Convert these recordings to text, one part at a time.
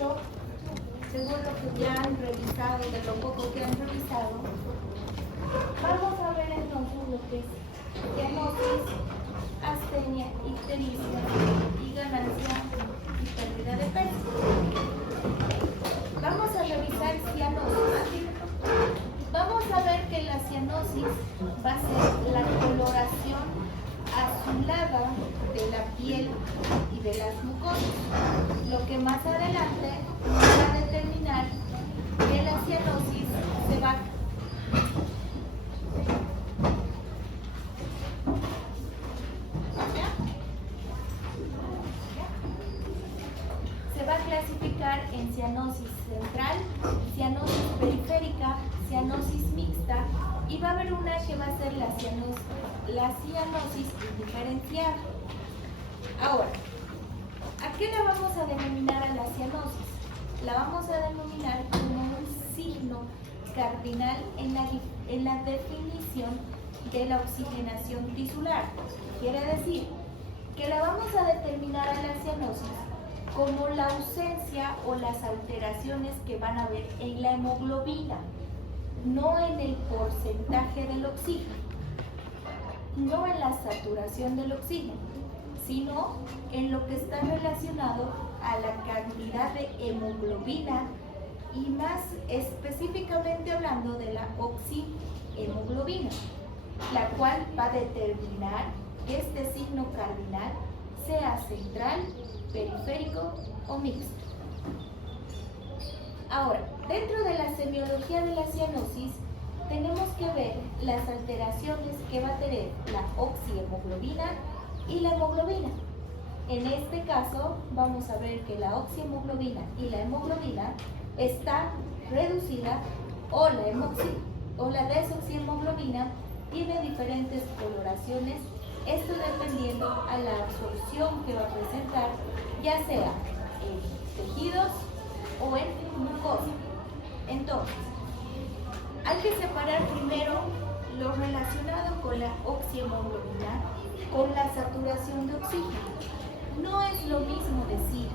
hecho, según lo que ya han revisado, de lo poco que han revisado, vamos a ver entonces lo que es cianosis, astenia, ictericia y ganancia y pérdida de peso. Vamos a revisar cianosis. Vamos a ver que la cianosis va a ser la coloración azulada de la piel y de las mucosas, lo que más adelante va a determinar que la cianosis se va a clasificar en cianosis central, cianosis periférica, cianosis mixta, y va a haber una que va a ser la cianosis indiferenciada. Ahora, ¿a qué la vamos a denominar a la cianosis? La vamos a denominar como un signo cardinal en la definición de la oxigenación tisular. Quiere decir que la vamos a determinar a la cianosis como la ausencia o las alteraciones que van a haber en la hemoglobina, no en el porcentaje del oxígeno, no en la saturación del oxígeno, sino en lo que está relacionado a la cantidad de hemoglobina y más específicamente hablando de la oxihemoglobina, la cual va a determinar que este signo cardinal sea central, periférico o mixto. Ahora, dentro de la semiología de la cianosis, tenemos que ver las alteraciones que va a tener la oxihemoglobina y la hemoglobina. En este caso, vamos a ver que la oxihemoglobina y la hemoglobina está reducida o la desoxihemoglobina tiene diferentes coloraciones, esto dependiendo a la absorción que va a presentar, ya sea en tejidos o en mucosa. Entonces, hay que separar primero lo relacionado con la oxihemoglobina con la saturación de oxígeno. No es lo mismo decir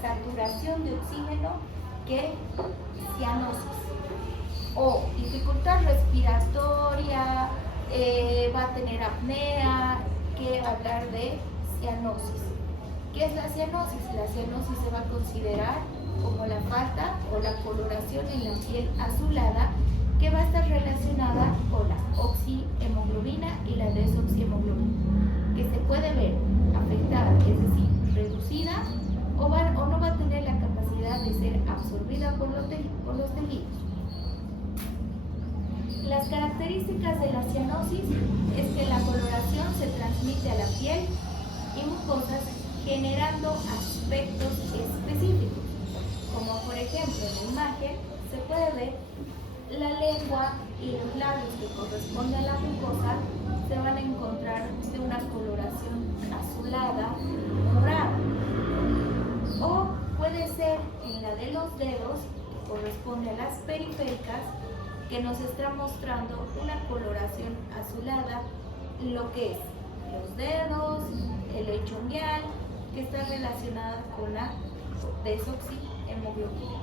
saturación de oxígeno que cianosis o dificultad respiratoria, va a tener apnea, que hablar de cianosis. ¿Qué es la cianosis? La cianosis se va a considerar como la falta o la coloración en la piel azulada que va a estar relacionada con la oxihemoglobina y la desoxihemoglobina, que se puede ver afectada, es decir, reducida o no va a tener la capacidad de ser absorbida por los tejidos. Las características de la cianosis es que la coloración se transmite a la piel y mucosas generando aspectos específicos, como por ejemplo en la imagen se puede ver la lengua y los labios que corresponden a la mucosa se van a encontrar de una coloración azulada, morada, o puede ser en la de los dedos, que corresponde a las periféricas, que nos está mostrando una coloración azulada, lo que es los dedos, el lecho unguial, que está relacionada con la desoxihemoglobina.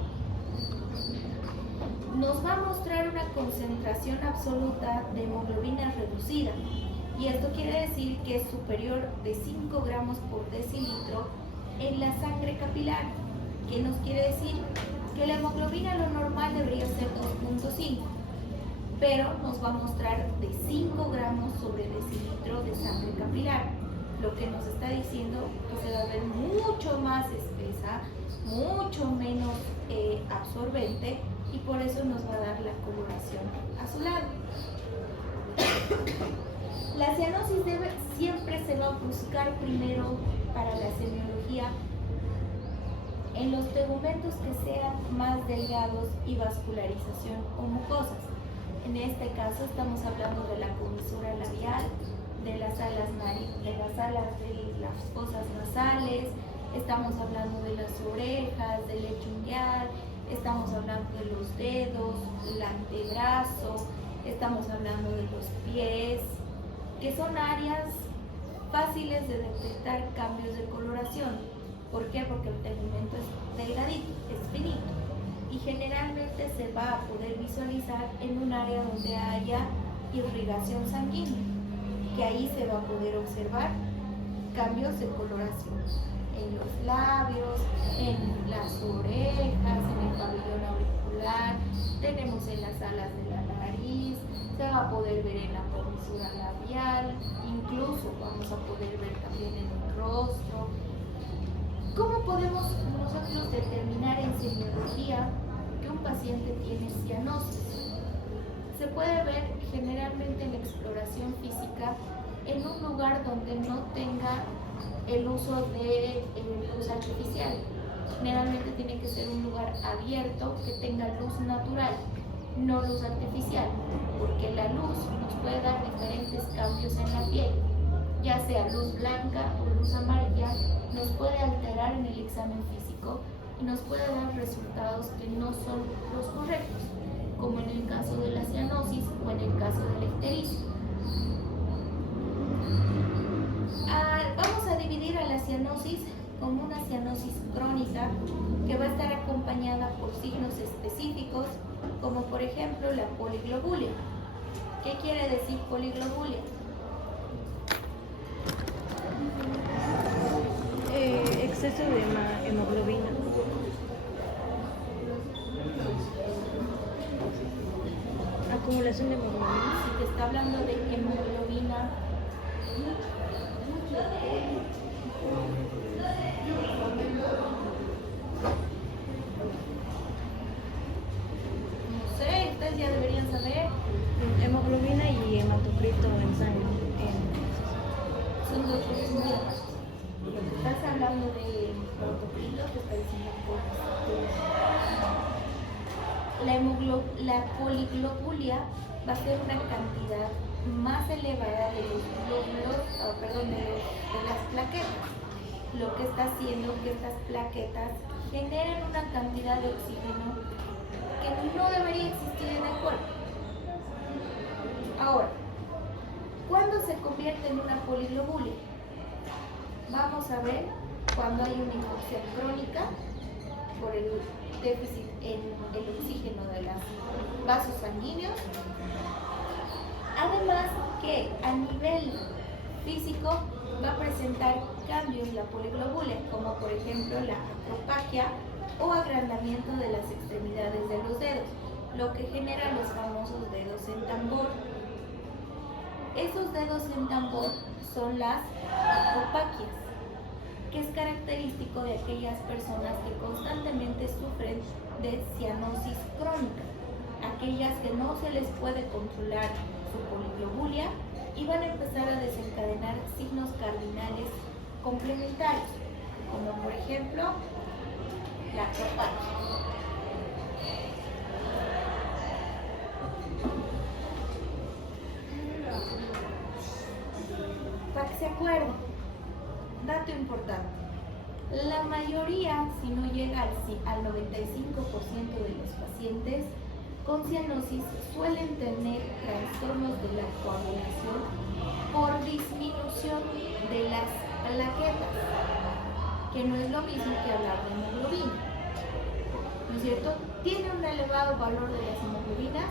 Nos va a mostrar una concentración absoluta de hemoglobina reducida, y esto quiere decir que es superior de 5 gramos por decilitro en la sangre capilar. ¿Qué nos quiere decir? Que la hemoglobina lo normal debería ser 2.5, pero nos va a mostrar de 5 gramos sobre decilitro de sangre capilar, lo que nos está diciendo que se va a ver mucho más espesa, mucho menos absorbente, y por eso nos va a dar la coloración azulada. La cianosis siempre se va a buscar primero para la semiología en los tegumentos que sean más delgados y vascularización o mucosas. En este caso estamos hablando de la comisura labial, de las alas de las fosas nasales, estamos hablando de las orejas, del lecho unguial, estamos hablando de los dedos, el antebrazo, estamos hablando de los pies, que son áreas fáciles de detectar cambios de coloración. ¿Por qué? Porque el tegumento es delgadito, es finito, y generalmente se va a poder visualizar en un área donde haya irrigación sanguínea, que ahí se va a poder observar cambios de coloración en los labios, en las orejas, en el pabellón auricular, tenemos en las alas de la nariz, se va a poder ver en la comisura labial, incluso vamos a poder ver también en el rostro. ¿Cómo podemos nosotros determinar en semiología que un paciente tiene cianosis? Se puede ver generalmente en la exploración física en un lugar donde no tenga el uso de luz artificial. Generalmente tiene que ser un lugar abierto que tenga luz natural, no luz artificial, porque la luz nos puede dar diferentes cambios en la piel, ya sea luz blanca o luz amarilla, nos puede alterar en el examen físico y nos puede dar resultados que no son los correctos, como en el caso de la cianosis o en el caso de la ictericia. Vamos a dividir a la cianosis como una cianosis crónica que va a estar acompañada por signos específicos, como por ejemplo la poliglobulia. ¿Qué quiere decir poliglobulia? Exceso de hemoglobina. Acumulación de hemoglobina. Si te está hablando de hemoglobina, no sé, ustedes ya deberían saber. Hemoglobina y hematocrito en sangre. Son dos cosas muy aparte. Lo que estás hablando de hematocrito te está diciendo la poliglobulia va a ser una cantidad más elevada de los glóbulos, de las plaquetas, lo que está haciendo que estas plaquetas generen una cantidad de oxígeno que no debería existir en el cuerpo. Ahora, ¿cuándo se convierte en una poliglobulia? Vamos a ver cuando hay una infección crónica por el déficit en el oxígeno de los vasos sanguíneos. Además que a nivel físico va a presentar cambios la poliglobulia, como por ejemplo la acropaquia o agrandamiento de las extremidades de los dedos, lo que genera los famosos dedos en tambor. Esos dedos en tambor son las acropaquias, que es característico de aquellas personas que constantemente sufren de cianosis crónica, aquellas que no se les puede controlar su poliglobulia y van a empezar a desencadenar signos cardinales complementarios, como por ejemplo la acropaquia. Para que se acuerden, dato importante, la mayoría, si no llega al 95% de los pacientes con cianosis suelen tener trastornos de la coagulación por disminución de las plaquetas, que no es lo mismo que hablar de hemoglobina, ¿no es cierto? Tiene un elevado valor de las hemoglobinas,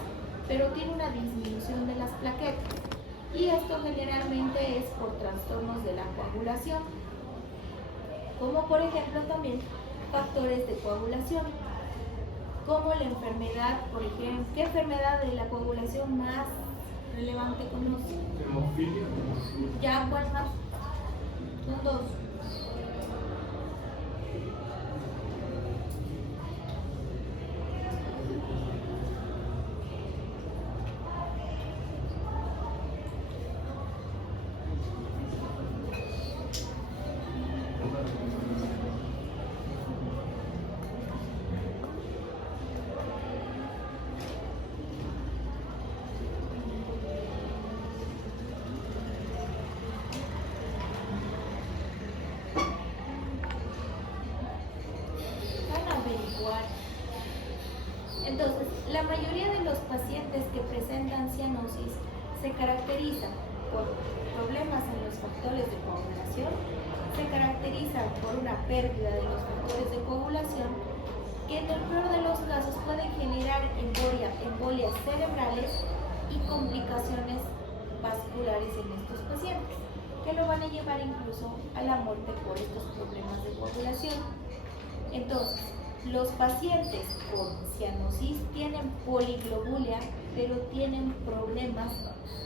pero tiene una disminución de las plaquetas. Y esto generalmente es por trastornos de la coagulación, como por ejemplo también factores de coagulación, como la enfermedad, por ejemplo, ¿qué enfermedad de la coagulación más relevante conoce? Hemofilia. ¿Ya cuál más? Son dos. Entonces, la mayoría de los pacientes que presentan cianosis se caracterizan por problemas en los factores de coagulación se caracterizan por una pérdida de los factores de coagulación que en el peor de los casos pueden generar embolias cerebrales y complicaciones vasculares en estos pacientes, que lo van a llevar incluso a la muerte por estos problemas de coagulación. Entonces, los pacientes con cianosis tienen poliglobulia, pero tienen problemas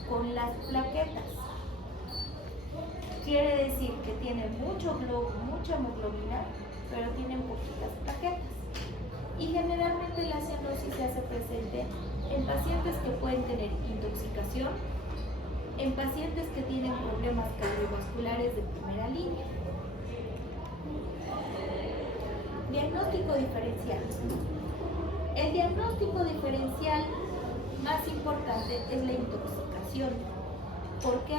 con las plaquetas. Quiere decir que tienen mucha hemoglobina, pero tienen poquitas plaquetas. Y generalmente la cianosis se hace presente en pacientes que pueden tener intoxicación, en pacientes que tienen problemas cardiovasculares de primera línea. Diagnóstico diferencial. El diagnóstico diferencial más importante es la intoxicación. ¿Por qué?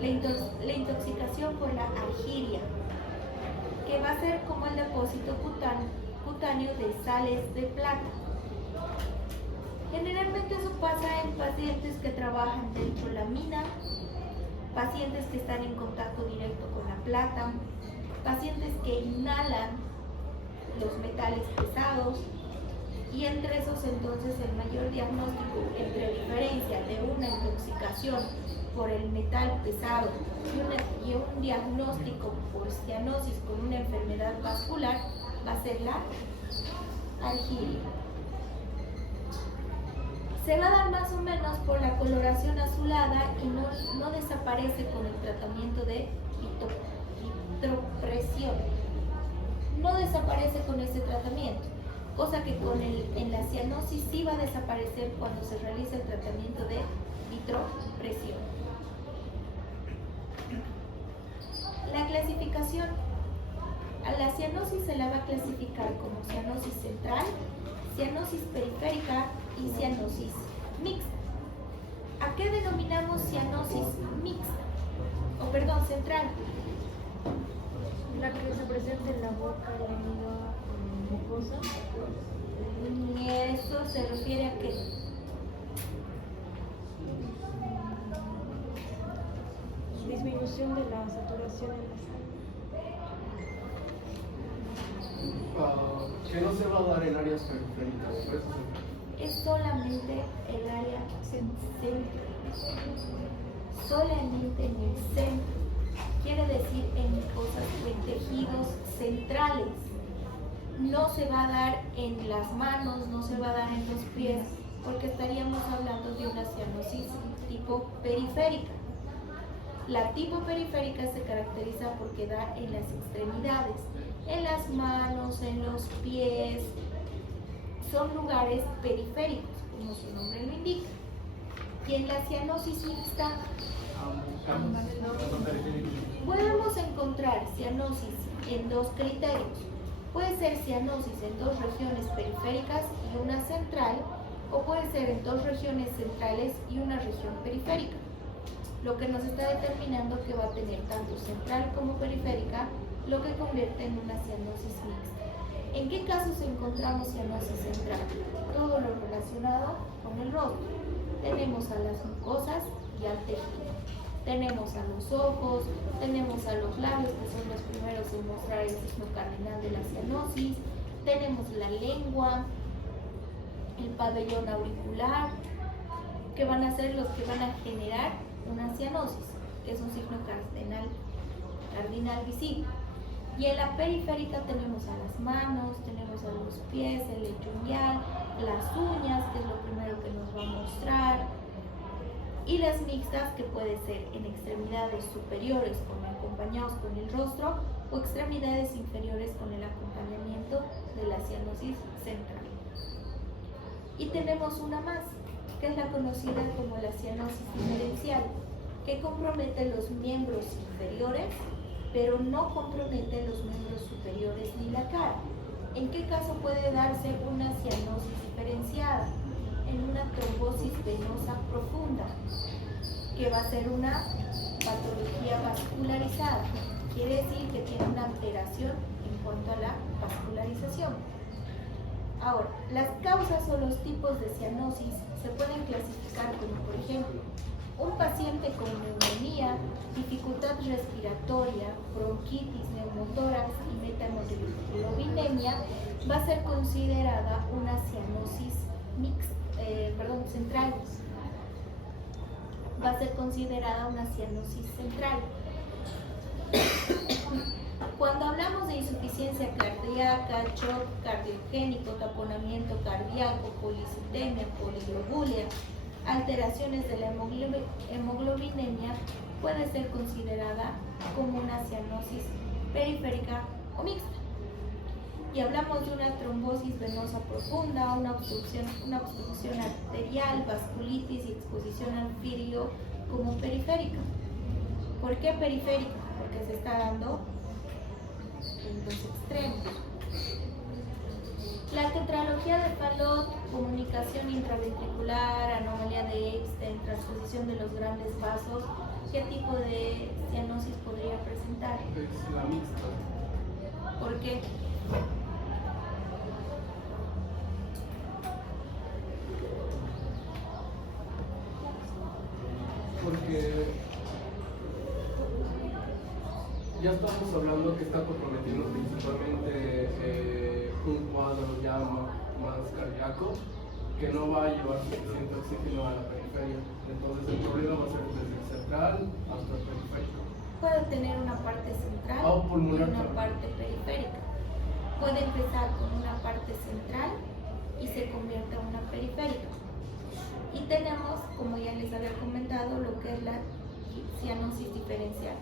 La intoxicación por la argiria, que va a ser como el depósito cutáneo de sales de plata. Generalmente eso pasa en pacientes que trabajan dentro de la mina, pacientes que están en contacto directo con la plata, pacientes que inhalan los metales pesados, y entre esos entonces el mayor diagnóstico entre diferencia de una intoxicación por el metal pesado y un diagnóstico por cianosis con una enfermedad vascular va a ser la argiria. Se va a dar más o menos por la coloración azulada y no desaparece con el tratamiento de vitropresión. No desaparece con ese tratamiento, cosa que en la cianosis sí va a desaparecer cuando se realiza el tratamiento de vitropresión. La clasificación. A la cianosis se la va a clasificar como cianosis central, cianosis periférica y cianosis mixta. ¿A qué denominamos cianosis mixta? Central. La que se presenta en la boca, lengua, mucosa. ¿Y eso se refiere a qué? Disminución de la saturación en la sangre. Que no se va a dar en áreas periféricas, por eso Es solamente el área centro. Solamente en el centro. Quiere decir en mucosas, en tejidos centrales. No se va a dar en las manos, no se va a dar en los pies, porque estaríamos hablando de una cianosis tipo periférica. La tipo periférica se caracteriza porque da en las extremidades, en las manos, en los pies. Son lugares periféricos, como su nombre lo indica. Y en la cianosis mixta podemos encontrar cianosis en dos criterios. Puede ser cianosis en dos regiones periféricas y una central, o puede ser en dos regiones centrales y una región periférica, lo que nos está determinando que va a tener tanto central como periférica, lo que convierte en una cianosis mixta. ¿En qué casos encontramos cianosis central? Todo lo relacionado con el rostro. Tenemos a las mucosas y al tejido. Tenemos a los ojos, tenemos a los labios, que son los primeros en mostrar el signo cardinal de la cianosis. Tenemos la lengua, el pabellón auricular, que van a ser los que van a generar una cianosis, que es un signo cardinal visible. Y en la periférica tenemos a las manos, tenemos a los pies, el lecho unguial, las uñas, que es lo primero que nos va a mostrar, y las mixtas, que puede ser en extremidades superiores acompañados con el rostro, o extremidades inferiores con el acompañamiento de la cianosis central. Y tenemos una más, que es la conocida como la cianosis diferencial, que compromete los miembros inferiores, pero no compromete los miembros superiores ni la cara. ¿En qué caso puede darse una cianosis diferenciada? En una trombosis venosa profunda, que va a ser una patología vascularizada. Quiere decir que tiene una alteración en cuanto a la vascularización. Ahora, las causas o los tipos de cianosis se pueden clasificar como, por ejemplo, Un paciente con neumonía, dificultad respiratoria, bronquitis, neumotórax y metamoglobinemia va a ser considerada una cianosis central. Va a ser considerada una cianosis central. Cuando hablamos de insuficiencia cardíaca, shock cardiogénico, taponamiento cardíaco, policitemia, poliglobulia, alteraciones de la hemoglobinemia, puede ser considerada como una cianosis periférica o mixta. Y hablamos de una trombosis venosa profunda, una obstrucción arterial, vasculitis y exposición al frío como periférica. ¿Por qué periférica? Porque se está dando en los extremos. La tetralogía de Fallot, comunicación intraventricular, anomalía de Epstein, transposición de los grandes vasos, ¿qué tipo de cianosis podría presentar? Es la mixta. ¿Por qué? Porque ya estamos hablando que está comprometiendo principalmente un cuadro ya más cardíaco que no va a llevar suficiente oxígeno a la periferia. Entonces el problema va a ser desde el central hasta el periférico. Puede tener una parte central O y pulmonar una también. parte periférica. Puede empezar con una parte central y se convierte en una periférica. Y tenemos, como ya les había comentado, lo que es la cianosis diferencial,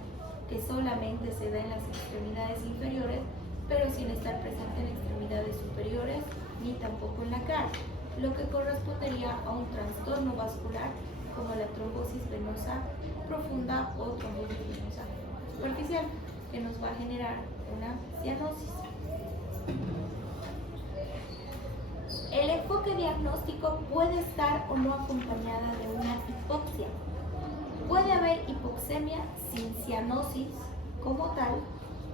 que solamente se da en las extremidades inferiores, pero sin estar presente en extremidades superiores ni tampoco en la cara, lo que correspondería a un trastorno vascular como la trombosis venosa profunda o trombosis venosa superficial, que nos va a generar una cianosis. El enfoque diagnóstico puede estar o no acompañada de una hipoxia. Puede haber hipoxemia sin cianosis como tal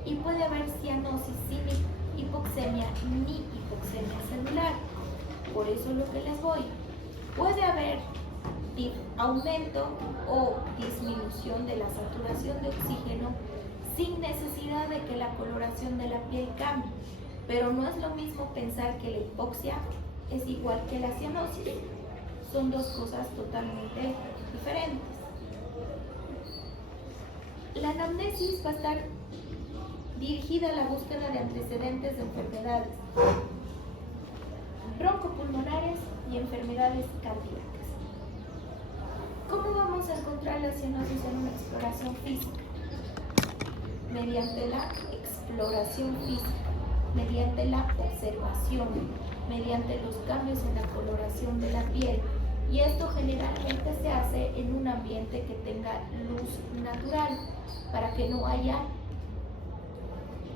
y puede haber cianosis sin hipoxemia ni hipoxemia celular. Por eso lo que les voy. Puede haber aumento o disminución de la saturación de oxígeno sin necesidad de que la coloración de la piel cambie. Pero no es lo mismo pensar que la hipoxia es igual que la cianosis. Son dos cosas totalmente diferentes. La anamnesis va a estar dirigida a la búsqueda de antecedentes de enfermedades broncopulmonares y enfermedades cardíacas. ¿Cómo vamos a encontrar la cianosis en una exploración física? Mediante la exploración física, mediante la observación, mediante los cambios en la coloración de la piel. Y esto generalmente se hace en un ambiente que tenga luz natural, para que no haya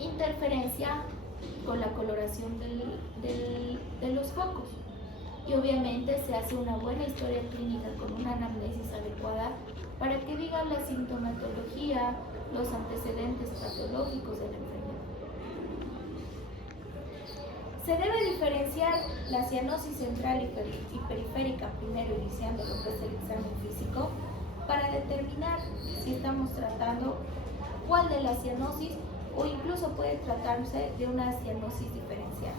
interferencia con la coloración de los focos. Y obviamente se hace una buena historia clínica con una anamnesis adecuada para que digan la sintomatología, los antecedentes patológicos de la enfermedad. Se debe diferenciar la cianosis central y periférica primero, iniciando lo que es el examen físico, para determinar si estamos tratando cuál de la cianosis o incluso puede tratarse de una cianosis diferencial.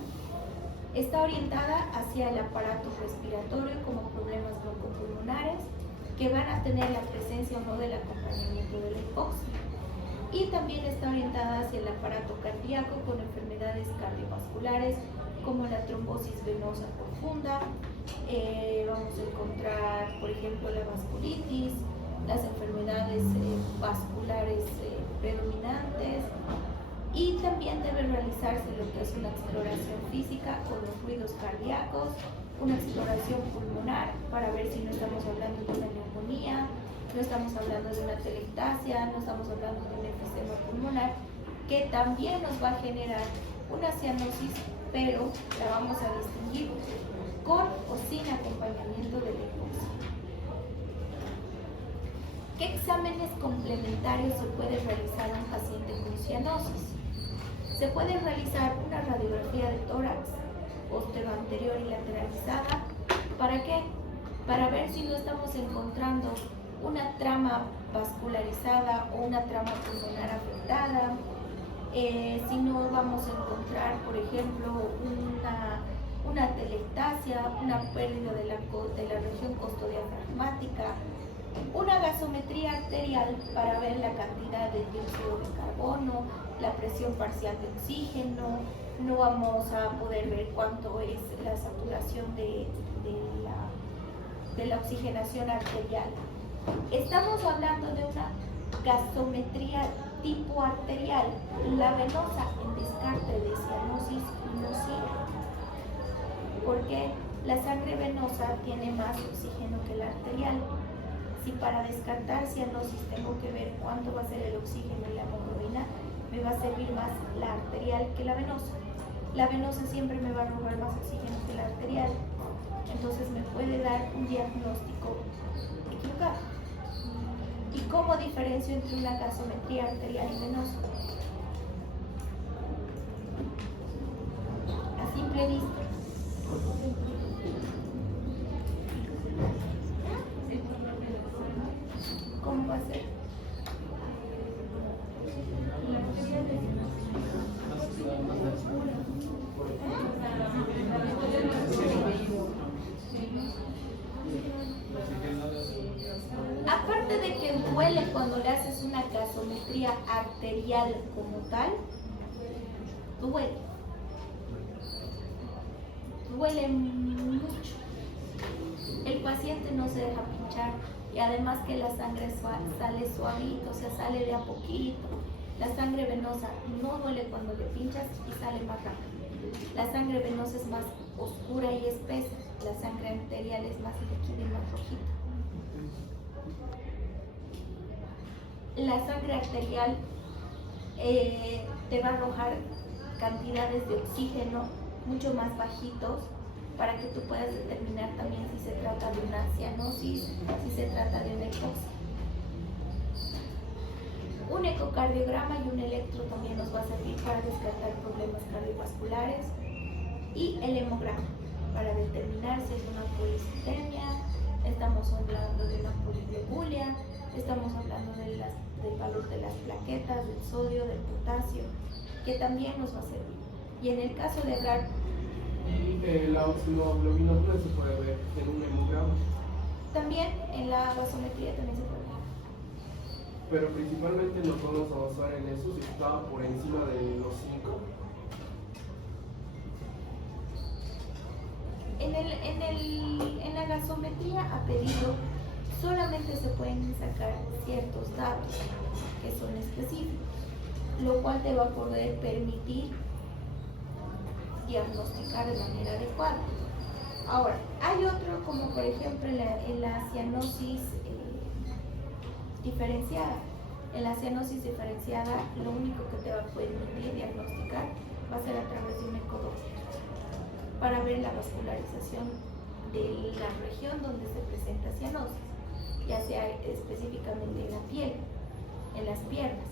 Está orientada hacia el aparato respiratorio como problemas broncopulmonares que van a tener la presencia o no del acompañamiento de la hipoxia. Y también está orientada hacia el aparato cardíaco con enfermedades cardiovasculares como la trombosis venosa profunda. Vamos a encontrar, por ejemplo, la vasculitis, las enfermedades vasculares predominantes, y también debe realizarse lo que es una exploración física con los ruidos cardíacos, una exploración pulmonar para ver si no estamos hablando de una neumonía, no estamos hablando de una telectasia, no estamos hablando de un enfisema pulmonar, que también nos va a generar una cianosis, pero la vamos a distinguir con o sin acompañamiento de la hipoxia. ¿Qué exámenes complementarios se puede realizar a un paciente con cianosis? Se puede realizar una radiografía de tórax, posterior anterior y lateralizada. ¿Para qué? Para ver si no estamos encontrando una trama vascularizada o una trama pulmonar afectada. Si no, vamos a encontrar, por ejemplo, una atelectasia, una pérdida de la región costodiafragmática, una gasometría arterial para ver la cantidad de dióxido de carbono, la presión parcial de oxígeno. No vamos a poder ver cuánto es la saturación de la oxigenación arterial. Estamos hablando de una gasometría tipo arterial. La venosa en descarte de cianosis no sirve, porque la sangre venosa tiene más oxígeno que la arterial. Si para descartar cianosis tengo que ver cuánto va a ser el oxígeno y la hemoglobina, me va a servir más la arterial que la venosa. La venosa siempre me va a arrojar más oxígeno que la arterial, entonces me puede dar un diagnóstico equivocado. ¿Y cómo diferencio entre una gasometría arterial y venosa? A simple vista. ¿Cómo va a ser? Aparte de que duele cuando le haces una gasometría arterial como tal, duele mucho. El paciente no se deja pinchar y además que la sangre sale suavito, o sea, sale de a poquito. La sangre venosa no duele cuando le pinchas y sale más rápido. La sangre venosa es más oscura y espesa, la sangre arterial es más líquida y más rojita. La sangre arterial te va a arrojar cantidades de oxígeno mucho más bajitos para que tú puedas determinar también si se trata de una cianosis, si se trata de una hipoxia. Un ecocardiograma y un electro también nos va a servir para descartar problemas cardiovasculares, y el hemograma para determinar si es una policitemia, estamos hablando de una polidiobulia, estamos hablando del valor de las plaquetas, del sodio, del potasio, que también nos va a servir. Y en el caso de hablar... Y la oximoglobina se puede ver en un hemograma. También en la gasometría también se puede ver. Pero principalmente nos vamos a basar en eso si está por encima de los 5. En la gasometría a pedido solamente se pueden sacar ciertos datos que son específicos, lo cual te va a poder permitir diagnosticar de manera adecuada. Ahora, hay otro como por ejemplo en la cianosis diferenciada. En la cianosis diferenciada, lo único que te va a permitir diagnosticar va a ser a través de un ecodoppler para ver la vascularización de la región donde se presenta cianosis, ya sea específicamente en la piel, en las piernas.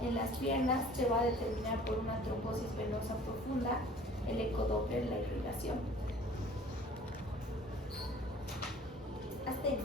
En las piernas se va a determinar por una trombosis venosa profunda, el ecodoppler, la irrigación. Astenia.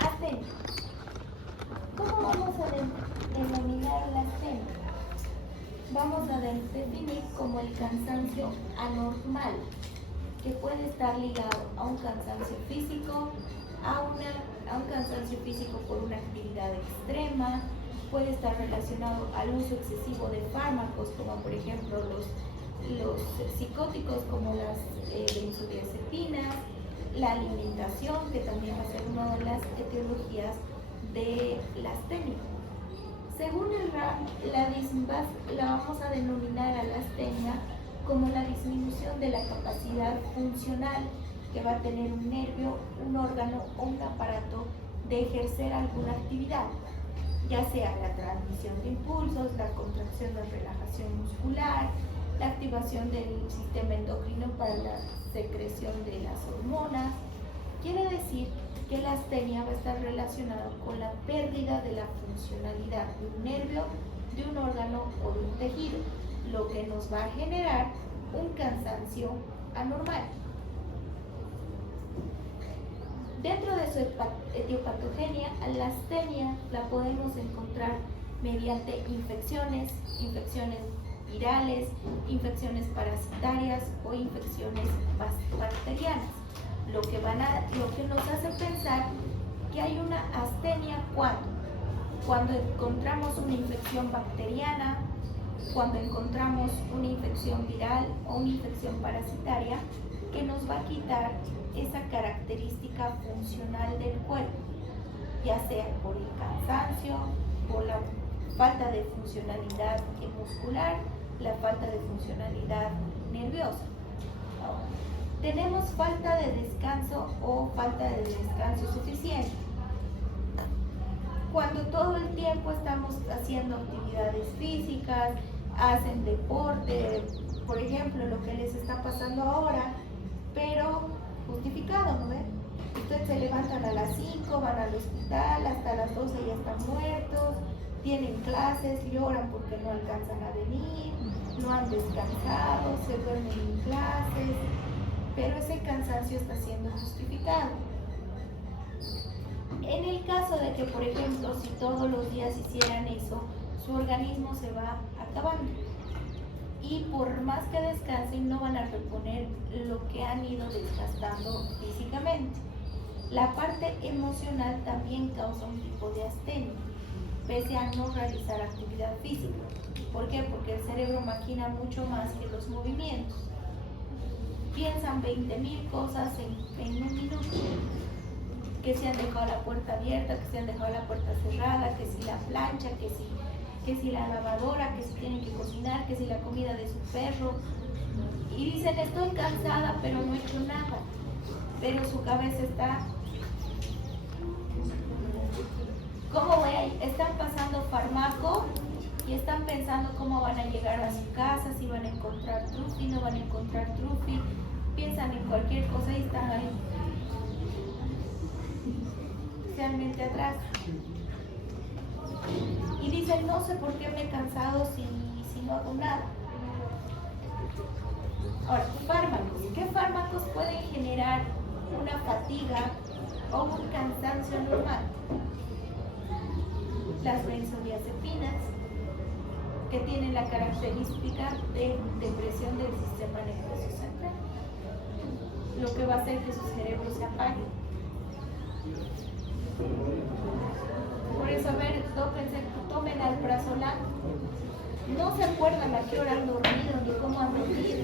Astenia. ¿Cómo vamos a denominar la astenia? Vamos a definir como el cansancio anormal, que puede estar ligado a un cansancio físico, a un cansancio físico por una actividad extrema, puede estar relacionado al uso excesivo de fármacos, como por ejemplo los psicóticos como las benzodiazepinas, la alimentación, que también va a ser una de las etiologías de la astenia. Según el RAM, la vamos a denominar a la astenia como la disminución de la capacidad funcional que va a tener un nervio, un órgano o un aparato de ejercer alguna actividad, ya sea la transmisión de impulsos, la contracción o relajación muscular, la activación del sistema endocrino para la secreción de las hormonas. Quiere decir que la astenia va a estar relacionada con la pérdida de la funcionalidad de un nervio, de un órgano o de un tejido, lo que nos va a generar un cansancio anormal. Dentro de su etiopatogenia, la astenia la podemos encontrar mediante infecciones virales, infecciones parasitarias o infecciones bacterianas, lo que nos hace pensar que hay una astenia cuando encontramos una infección bacteriana, cuando encontramos una infección viral o una infección parasitaria que nos va a quitar esa característica funcional del cuerpo, ya sea por el cansancio, por la falta de funcionalidad muscular, la falta de funcionalidad nerviosa. Tenemos falta de descanso o falta de descanso suficiente. Cuando todo el tiempo estamos haciendo actividades físicas, hacen deporte, por ejemplo, lo que les está pasando ahora, pero justificado, ¿no ven? Ustedes se levantan a las 5, van al hospital, hasta las 12 ya están muertos, tienen clases, lloran porque no alcanzan a venir, no han descansado, se duermen en clases, pero ese cansancio está siendo justificado. En el caso de que, por ejemplo, si todos los días hicieran eso, su organismo se va acabando. Y por más que descansen, no van a reponer lo que han ido desgastando físicamente. La parte emocional también causa un tipo de astenia, pese a no realizar actividad física. ¿Por qué? Porque el cerebro maquina mucho más que los movimientos. Piensan 20.000 cosas en un minuto. Que si han dejado la puerta abierta, que si han dejado la puerta cerrada, que si la plancha, que si la lavadora, que si tienen que cocinar, que si la comida de su perro. Y dicen, estoy cansada, pero no he hecho nada. Pero su cabeza está... ¿Cómo voy a ir? Están pasando fármaco y están pensando cómo van a llegar a su casa, si van a encontrar trufi, no van a encontrar trufi. Piensan en cualquier cosa y están ahí. Realmente atrás. Y dicen, no sé por qué me he cansado si no hago nada. Ahora, fármacos. ¿Qué fármacos pueden generar una fatiga o un cansancio normal? Las benzodiazepinas, que tienen la característica de depresión del sistema nervioso central, lo que va a hacer que su cerebro se apague. Por eso, a ver, tomen alprazolam. No se acuerdan a qué hora han dormido ni cómo han dormido.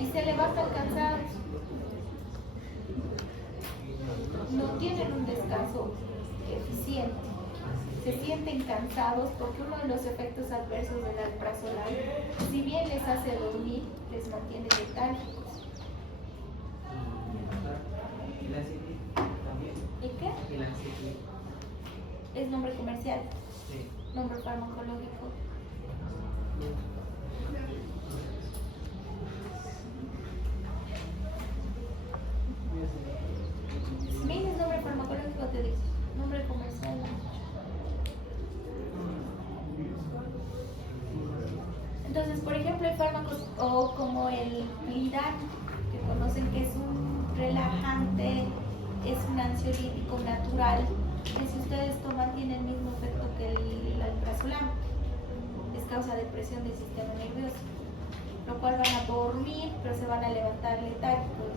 Y se levantan cansados. No tienen un descanso eficiente. Se sienten cansados porque uno de los efectos adversos del alprazolam, si bien les hace dormir, les mantiene letárgicos. ¿Y qué? Es nombre comercial. Sí. Nombre farmacológico. Si me dices nombre farmacológico, te digo. Nombre comercial. Entonces, por ejemplo, hay fármacos como el Lidan, que conocen que es un relajante, es un ansiolítico natural, que si ustedes toman tiene el mismo efecto que el alprazolam, es causa depresión del sistema nervioso, lo cual van a dormir, pero se van a levantar letárgicos.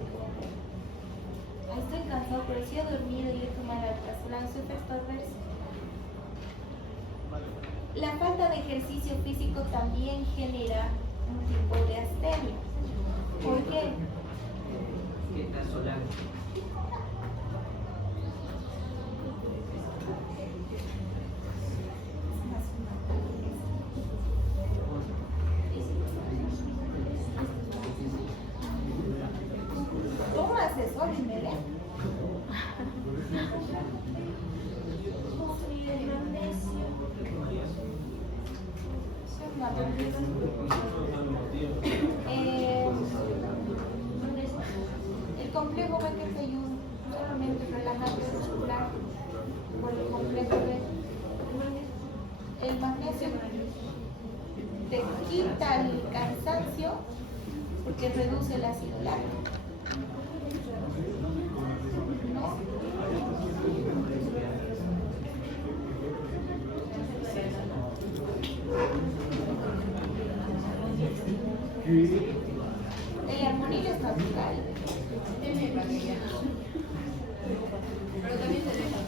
Ay, estoy cansado, pero si he dormido y he tomado el alprazolam, su efecto adverso. La falta de ejercicio físico también genera un tipo de astenia. ¿Por qué? ¿Qué está solando? ¿Cómo haces eso, Limelia? El magnesio. El complejo B que te ayuda solamente relajante muscular por el complejo B. El magnesio te quita el cansancio porque reduce el ácido láctico. ¿No? El armonil es natural. Pero también se deja.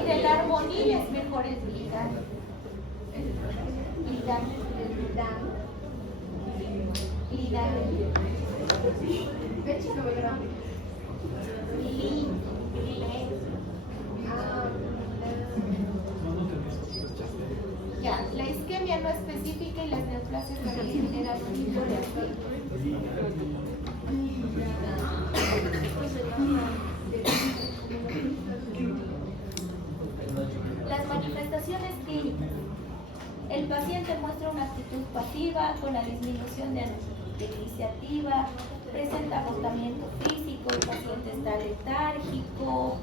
El del armonil es mejor el glidan. Ya, la isquemia no específica y las neoplasias también generan un tipo de Las manifestaciones clínicas. El paciente muestra una actitud pasiva con la disminución de iniciativa, presenta agotamiento físico, el paciente está letárgico,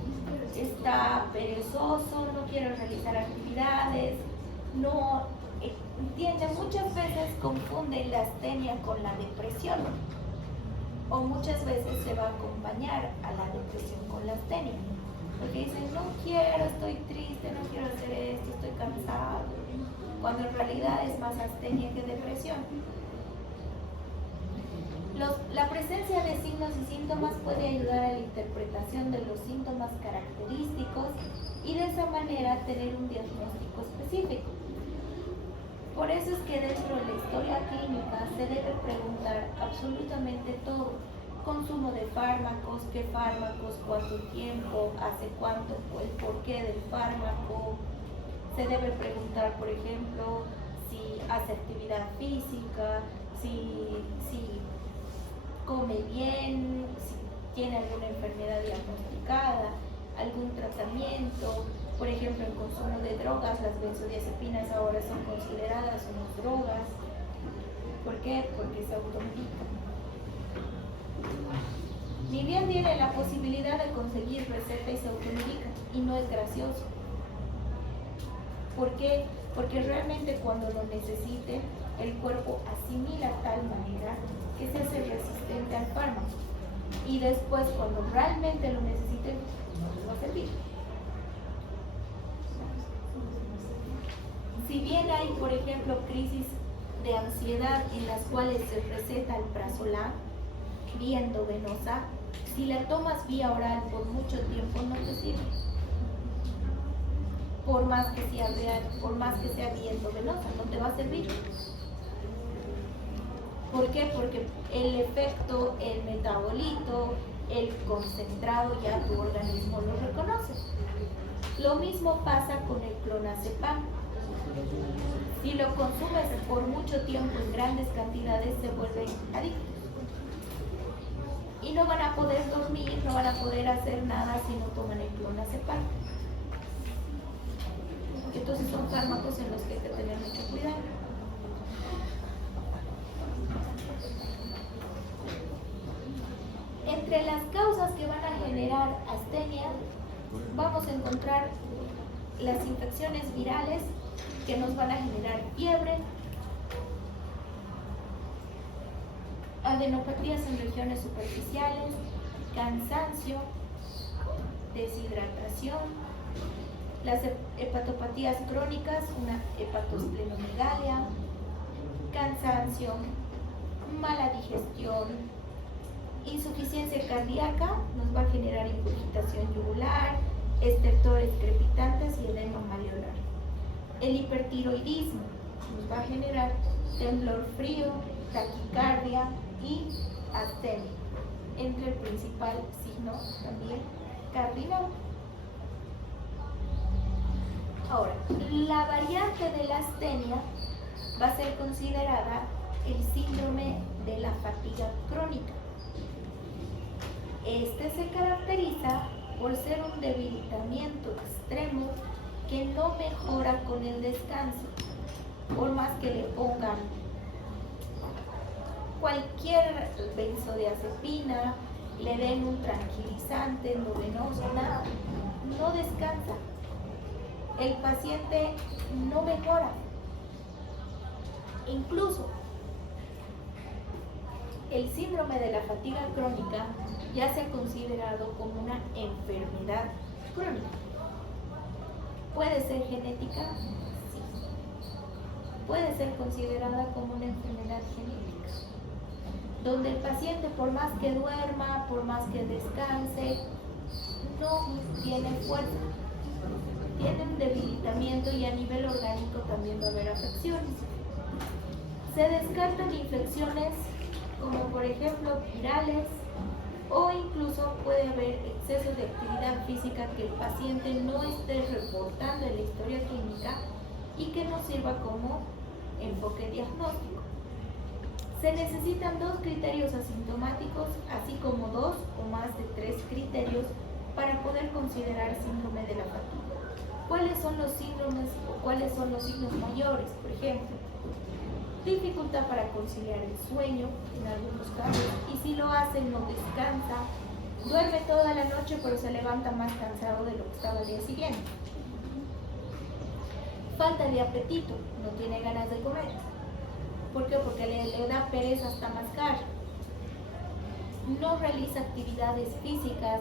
está perezoso, no quiere realizar actividades, no entiende, muchas veces confunden la astenia con la depresión, o muchas veces se va a acompañar a la depresión con la astenia, porque dicen, no quiero, estoy triste, no quiero hacer esto, estoy cansado, cuando en realidad es más astenia que depresión. La presencia de signos y síntomas puede ayudar a la interpretación de los síntomas característicos y de esa manera tener un diagnóstico específico. Por eso es que dentro de la historia clínica se debe preguntar absolutamente todo. Consumo de fármacos, qué fármacos, cuánto tiempo, hace cuánto, el porqué del fármaco. Se debe preguntar, por ejemplo, si hace actividad física, si come bien, si tiene alguna enfermedad diagnosticada, algún tratamiento. Por ejemplo, el consumo de drogas, las benzodiazepinas ahora son consideradas unas drogas. ¿Por qué? Porque se automedican. Ni bien tiene la posibilidad de conseguir receta y se automedica, y no es gracioso. ¿Por qué? Porque realmente cuando lo necesite, el cuerpo asimila tal manera que se hace resistente al fármaco. Y después, cuando realmente lo necesite, no les va a servir. Si bien hay, por ejemplo, crisis de ansiedad en las cuales se receta el prazolam, vía endovenosa, si la tomas vía oral por mucho tiempo no te sirve. Por más que sea real, por más que sea vía endovenosa, no te va a servir. ¿Por qué? Porque el efecto, el metabolito, el concentrado ya tu organismo lo reconoce. Lo mismo pasa con el clonazepam. Si lo consumes por mucho tiempo en grandes cantidades, se vuelven adictos. Y no van a poder dormir, no van a poder hacer nada si no toman el clonazepam. Entonces son fármacos en los que hay que tener mucho cuidado. Entre las causas que van a generar astenia, vamos a encontrar las infecciones virales que nos van a generar fiebre, adenopatías en regiones superficiales, cansancio, deshidratación, las hepatopatías crónicas, una hepatosplenomegalia, cansancio, mala digestión, insuficiencia cardíaca, nos va a generar ingurgitación yugular, estertores crepitantes y edema malleolar. El hipertiroidismo nos va a generar temblor frío, taquicardia y astenia, entre el principal signo también cardinal. Ahora, la variante de la astenia va a ser considerada el síndrome de la fatiga crónica. Este se caracteriza por ser un debilitamiento extremo que no mejora con el descanso, por más que le pongan cualquier benzodiazepina, le den un tranquilizante endovenoso, nada, no descansa. El paciente no mejora. Incluso el síndrome de la fatiga crónica ya se ha considerado como una enfermedad crónica. ¿Puede ser genética? Sí. Puede ser considerada como una enfermedad genética, donde el paciente, por más que duerma, por más que descanse, no tiene fuerza, tiene un debilitamiento y a nivel orgánico también va a haber afecciones. Se descartan infecciones como por ejemplo virales, o incluso puede haber exceso de actividad física que el paciente no esté reportando en la historia clínica y que nos sirva como enfoque diagnóstico. Se necesitan 2 criterios asintomáticos, así como 2 o más de 3 criterios para poder considerar síndrome de la fatiga. ¿Cuáles son los síndromes o cuáles son los signos mayores? Por ejemplo, dificultad para conciliar el sueño en algunos casos, y si lo hace no descansa, duerme toda la noche pero se levanta más cansado de lo que estaba el día siguiente. Falta de apetito, no tiene ganas de comer. ¿Por qué? Porque le da pereza hasta mascar. No realiza actividades físicas,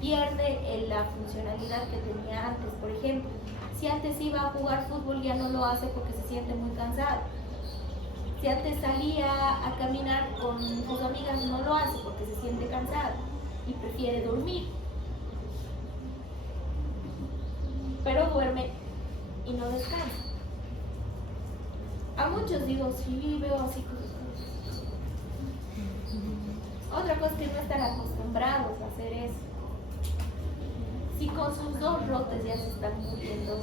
pierde la funcionalidad que tenía antes. Por ejemplo, si antes iba a jugar fútbol ya no lo hace porque se siente muy cansado. Si antes salía a caminar con sus amigas no lo hace porque se siente cansado y prefiere dormir. Pero duerme y no descansa. A muchos digo, sí, veo así cosas. Otra cosa es que no están acostumbrados a hacer eso. Si con sus 2 rotes ya se están muriendo,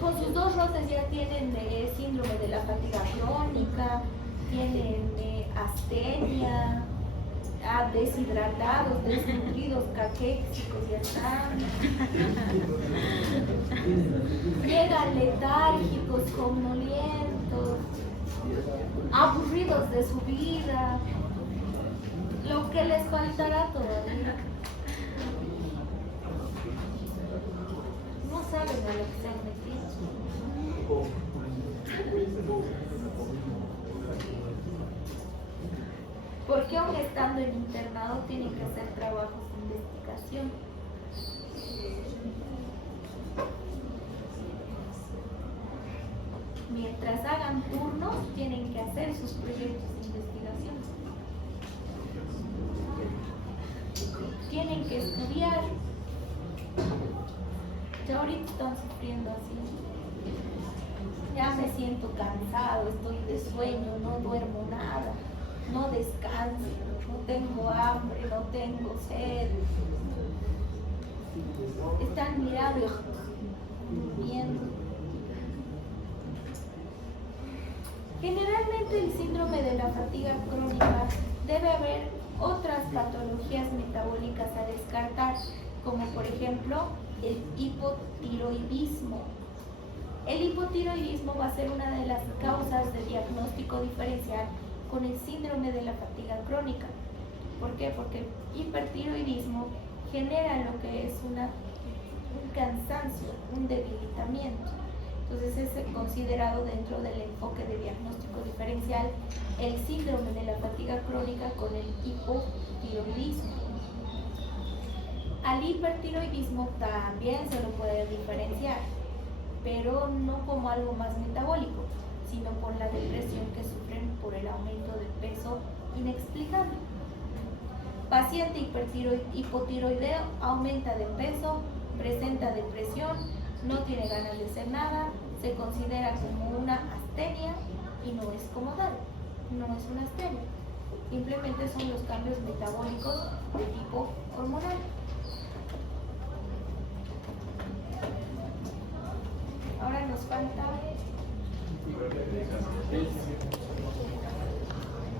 con sus 2 rotes ya tienen síndrome de la fatiga crónica, tienen astenia, deshidratados, desnutridos, caquéxicos ya están, llegan letárgicos, somnolientos, aburridos de su vida, lo que les faltará todavía. No saben a lo que se han metido. Porque aún estando en internado tienen que hacer trabajos de investigación. Mientras hagan turnos, tienen que hacer sus proyectos de investigación. Tienen que estudiar. Ya ahorita están sufriendo así. Ya me siento cansado, estoy de sueño, no duermo nada, no descanso, no tengo hambre, no tengo sed. Están mirando, durmiendo. Generalmente el síndrome de la fatiga crónica debe haber otras patologías metabólicas a descartar, como por ejemplo el hipotiroidismo. El hipotiroidismo va a ser una de las causas de diagnóstico diferencial con el síndrome de la fatiga crónica. ¿Por qué? Porque el hipertiroidismo genera lo que es un cansancio, un debilitamiento. Entonces es considerado dentro del enfoque de diagnóstico diferencial el síndrome de la fatiga crónica con el hipotiroidismo. Al hipertiroidismo también se lo puede diferenciar, pero no como algo más metabólico, sino por la depresión que sufren por el aumento de peso inexplicable. Paciente hipotiroideo aumenta de peso, presenta depresión, no tiene ganas de hacer nada, se considera como una astenia y no es como tal, no es una astenia. Simplemente son los cambios metabólicos de tipo hormonal. Ahora nos falta